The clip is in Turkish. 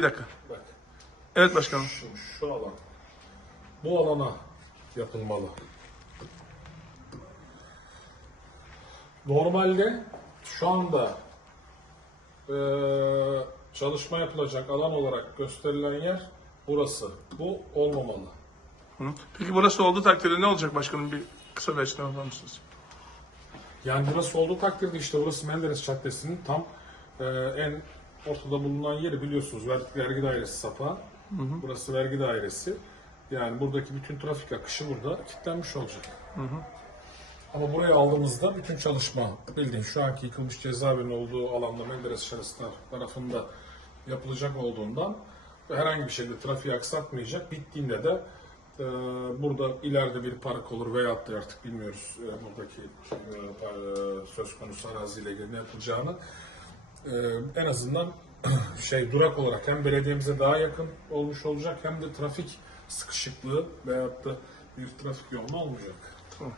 Bir dakika. Bak Evet başkanım. şu, şu alan. Bu alana yapılmalı. Normalde şu anda eee, çalışma yapılacak alan olarak gösterilen yer burası. Bu olmamalı. Hı. Peki burası olduğu takdirde ne olacak başkanım? Bir kısa bir açıklama yapar mısınız? Yani burası olduğu takdirde işte burası Menderes Caddesi'nin tam eee, en ortada bulunan yeri biliyorsunuz. Ver- Vergi dairesi sapa. Burası vergi dairesi. Yani buradaki bütün trafik akışı burada kilitlenmiş olacak. Ama buraya aldığımızda bütün çalışma bildiğin şu anki yıkılmış cezaevinin olduğu alanda Menderes şahıslar tarafında yapılacak olduğundan herhangi bir şekilde trafiği aksatmayacak. Bittiğinde de e, burada ileride bir park olur veyahut da artık bilmiyoruz e, buradaki e, pa- söz konusu araziyle ilgili ne yapılacağını. E, en azından şey durak olarak hem belediyemize daha yakın olmuş olacak hem de trafik sıkışıklığı veyahut da bir trafik yoğunluğu olmayacak. Tamam.